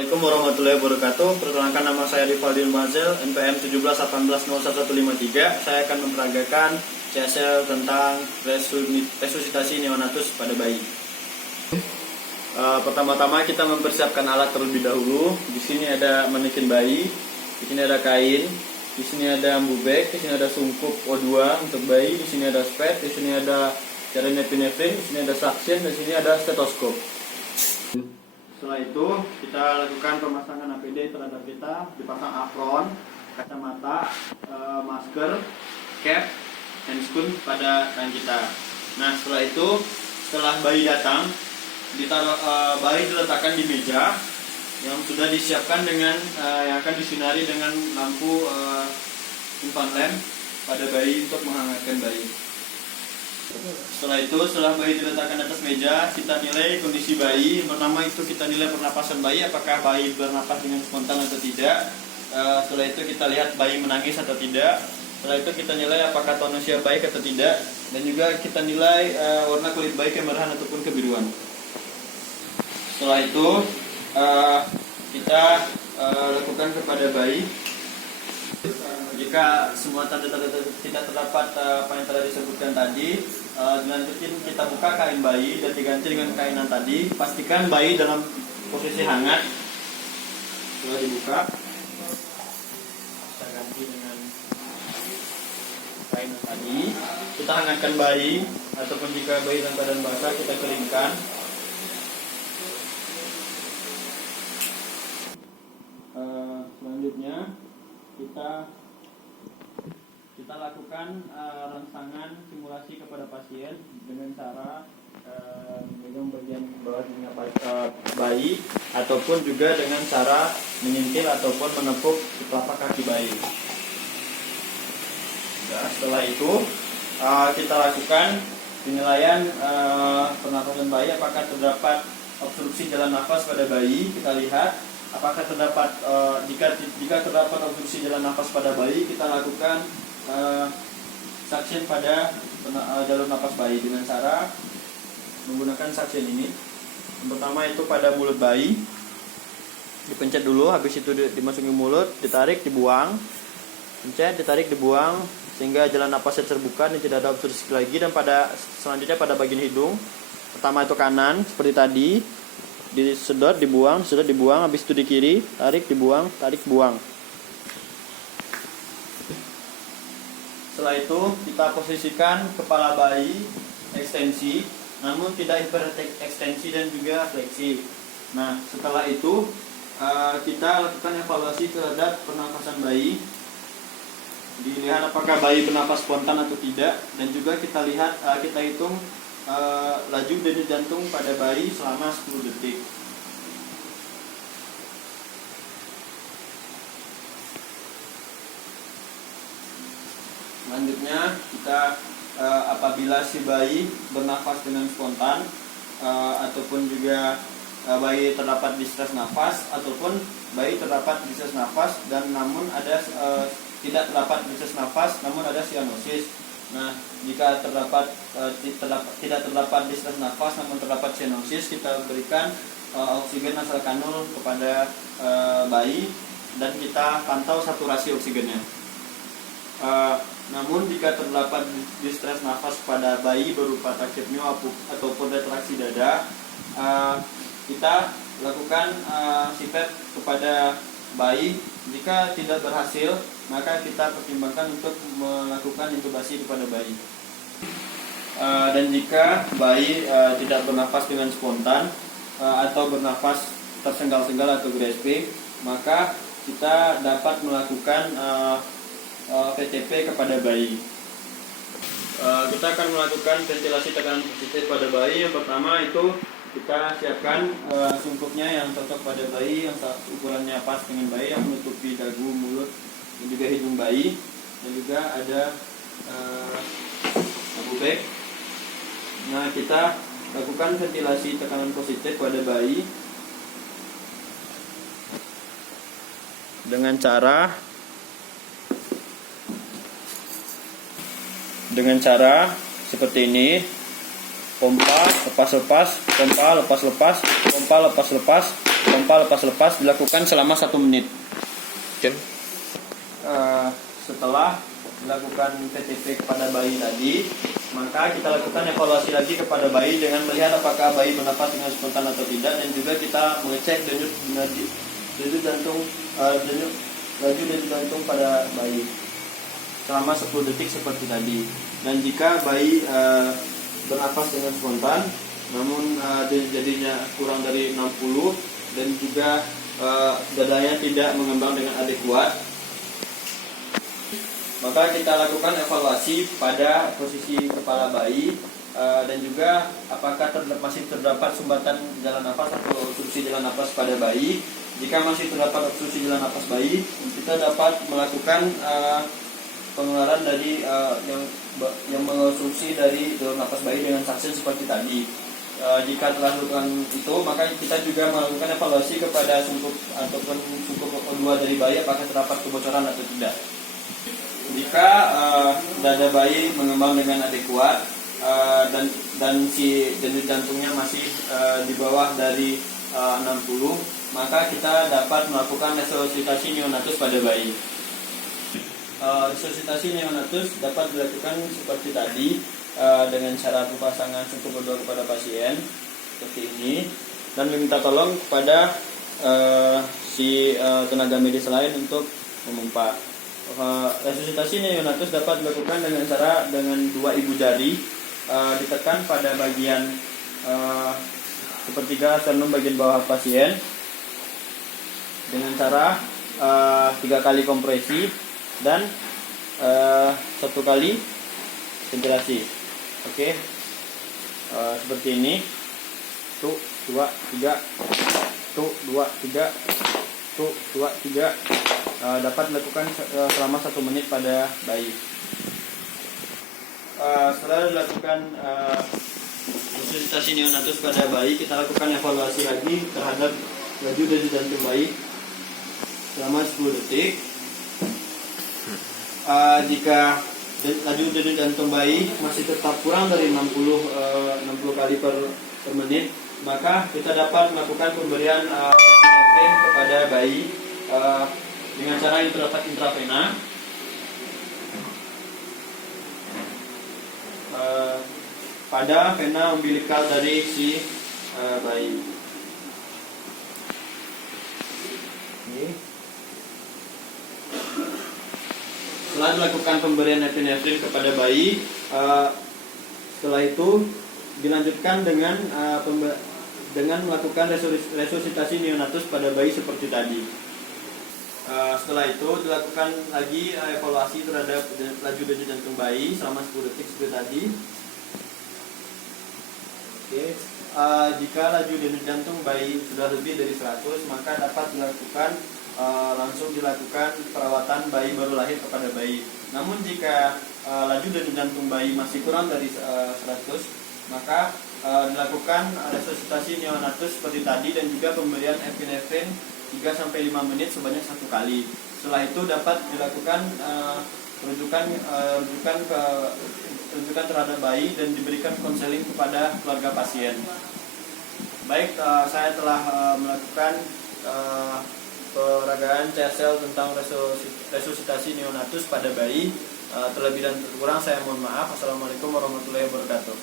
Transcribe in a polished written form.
Assalamualaikum warahmatullahi wabarakatuh. Perkenalkan, nama saya Rivaldi Mazel, NPM 17180153. Saya akan memperagakan CSL tentang resusitasi neonatus pada bayi. Pertama-tama kita mempersiapkan alat terlebih dahulu. Di sini ada manekin bayi, di sini ada kain, di sini ada ambubek, di sini ada sungkup O2 untuk bayi, di sini ada spet, di sini ada cairan epinefrin, di sini ada suction, di sini ada stetoskop. Setelah itu kita lakukan pemasangan APD terhadap kita, dipasang apron, kacamata, masker, cap, handscoon pada tangan kita. Nah, setelah itu, setelah bayi datang, bayi diletakkan di meja yang sudah disiapkan dengan yang akan disinari dengan lampu infant lamp pada bayi untuk menghangatkan bayi. Setelah itu, setelah bayi diletakkan atas meja, kita nilai kondisi bayi. Pertama itu kita nilai pernapasan bayi, apakah bayi bernapas dengan spontan atau tidak. Setelah itu kita lihat bayi menangis atau tidak. Setelah itu kita nilai apakah tonusnya baik atau tidak. Dan juga kita nilai warna kulit bayi kemerahan ataupun kebiruan. Setelah itu kita lakukan kepada bayi. Jika semua tanda-tanda tidak terdapat apa yang telah disebutkan tadi, dilanjutin kita buka kain bayi dan diganti dengan kainan tadi. Pastikan bayi dalam posisi hangat. Setelah dibuka, kita ganti dengan kainan tadi. Kita hangatkan bayi, ataupun jika bayi dalam keadaan basah kita keringkan. Selanjutnya kita lakukan rangsangan simulasi kepada pasien dengan cara memegang bagian bawah bayi, ataupun juga dengan cara menyentil ataupun menepuk telapak kaki bayi. Nah, setelah itu kita lakukan penilaian pernapasan bayi, apakah terdapat obstruksi jalan nafas pada bayi. Kita lihat apakah terdapat jika terdapat obstruksi jalan nafas pada bayi, kita lakukan suction pada jalur nafas bayi dengan cara menggunakan suction ini. Yang pertama itu pada mulut bayi, dipencet dulu, habis itu dimasukin mulut, ditarik, dibuang, pencet, ditarik, dibuang, sehingga jalan nafasnya terbuka dan tidak ada obstruksi lagi. Dan selanjutnya pada bagian hidung, pertama itu kanan seperti tadi, disedot, dibuang, habis itu di kiri, tarik, dibuang, tarik, buang. Setelah itu kita posisikan kepala bayi ekstensi, namun tidak hiperekstensi dan juga fleksi. Nah, setelah itu kita lakukan evaluasi terhadap pernapasan bayi. Dilihat apakah bayi bernapas spontan atau tidak, dan juga kita hitung laju denyut jantung pada bayi selama 10 detik. Selanjutnya kita apabila si bayi bernafas dengan spontan, ataupun juga bayi terdapat distress nafas, ataupun bayi terdapat distress nafas dan namun ada tidak terdapat distress nafas namun ada cyanosis. Nah, jika tidak terdapat distress nafas namun terdapat cyanosis, kita berikan oksigen nasal kanul kepada bayi dan kita pantau saturasi oksigennya. Namun jika terdapat distress nafas pada bayi berupa takipneo ataupun retraksi dada, kita lakukan CPAP kepada bayi. Jika tidak berhasil, maka kita pertimbangkan untuk melakukan intubasi kepada bayi. Dan jika bayi tidak bernafas dengan spontan atau bernafas tersengal-sengal atau gasping, maka kita dapat melakukan VTP kepada bayi. Kita akan melakukan ventilasi tekanan positif pada bayi. Yang pertama itu kita siapkan sungkupnya yang cocok pada bayi, yang ukurannya pas dengan bayi, yang menutupi dagu, mulut, dan juga hidung bayi. Dan juga ada ambubek. Nah, kita lakukan ventilasi tekanan positif pada bayi dengan cara seperti ini: pompa lepas-lepas, pompa lepas-lepas, pompa lepas-lepas, pompa lepas-lepas dilakukan selama 1 menit. Oke. Setelah dilakukan PTP kepada bayi tadi, maka kita lakukan evaluasi lagi kepada bayi dengan melihat apakah bayi bernafas dengan spontan atau tidak, dan juga kita mengecek denyut jantung, laju denyut jantung pada bayi selama 10 detik seperti tadi. Dan jika bayi bernafas dengan spontan namun jadinya kurang dari 60 dan juga dadanya tidak mengembang dengan adekuat, maka kita lakukan evaluasi pada posisi kepala bayi dan juga apakah masih terdapat sumbatan jalan nafas atau obstruksi jalan nafas pada bayi. Jika masih terdapat obstruksi jalan nafas bayi, kita dapat melakukan pengeluaran dari yang mengobstruksi dari jalur nafas bayi dengan saksen seperti tadi. Jika telah dilakukan itu, maka kita juga melakukan evaluasi kepada sungkup ataupun sungkup O2 dari bayi apakah terdapat kebocoran atau tidak. Jika dada bayi mengembang dengan adekuat dan si denyut jantungnya masih di bawah dari 60, maka kita dapat melakukan resusitasi neonatus pada bayi. Resusitasi neonatus dapat dilakukan seperti tadi dengan cara pemasangan sungkup O2 kepada pasien seperti ini, dan meminta tolong kepada si tenaga medis lain untuk memompa. Resusitasi neonatus dapat dilakukan dengan 2 ibu jari ditekan pada bagian sepertiga sternum bagian bawah pasien dengan cara 3 kali kompresi dan 1 kali ventilasi. Oke, seperti ini. 1, 2, 3, 1, 2, 3, 1, 2, 3. Dapat dilakukan selama 1 menit pada bayi. Setelah dilakukan resusitasi neonatus pada bayi, kita lakukan evaluasi lagi terhadap laju denyut jantung bayi selama 10 detik. Jika laju denyut jantung bayi masih tetap kurang dari 60 kali per menit, maka kita dapat melakukan pemberian epinefrin kepada bayi dengan cara intravena pada vena umbilikal dari si bayi. Setelah dilakukan pemberian epinefrin kepada bayi, setelah itu dilanjutkan dengan melakukan resusitasi neonatus pada bayi seperti tadi. Setelah itu dilakukan lagi evaluasi terhadap laju denyut jantung bayi selama 10 detik seperti tadi. Oke. Jika laju denyut jantung bayi sudah lebih dari 100, maka dapat langsung dilakukan perawatan bayi baru lahir kepada bayi. Namun jika laju denyut jantung bayi masih kurang dari 100, maka dilakukan resusitasi neonatus seperti tadi dan juga pemberian epinefrin 3-5 menit sebanyak 1 kali. Setelah itu dapat dilakukan rujukan terhadap bayi dan diberikan konseling kepada keluarga pasien. Baik, saya telah melakukan peragaan CSL tentang resusitasi neonatus pada bayi. Terlebih dan kurang saya mohon maaf. Assalamualaikum warahmatullahi wabarakatuh.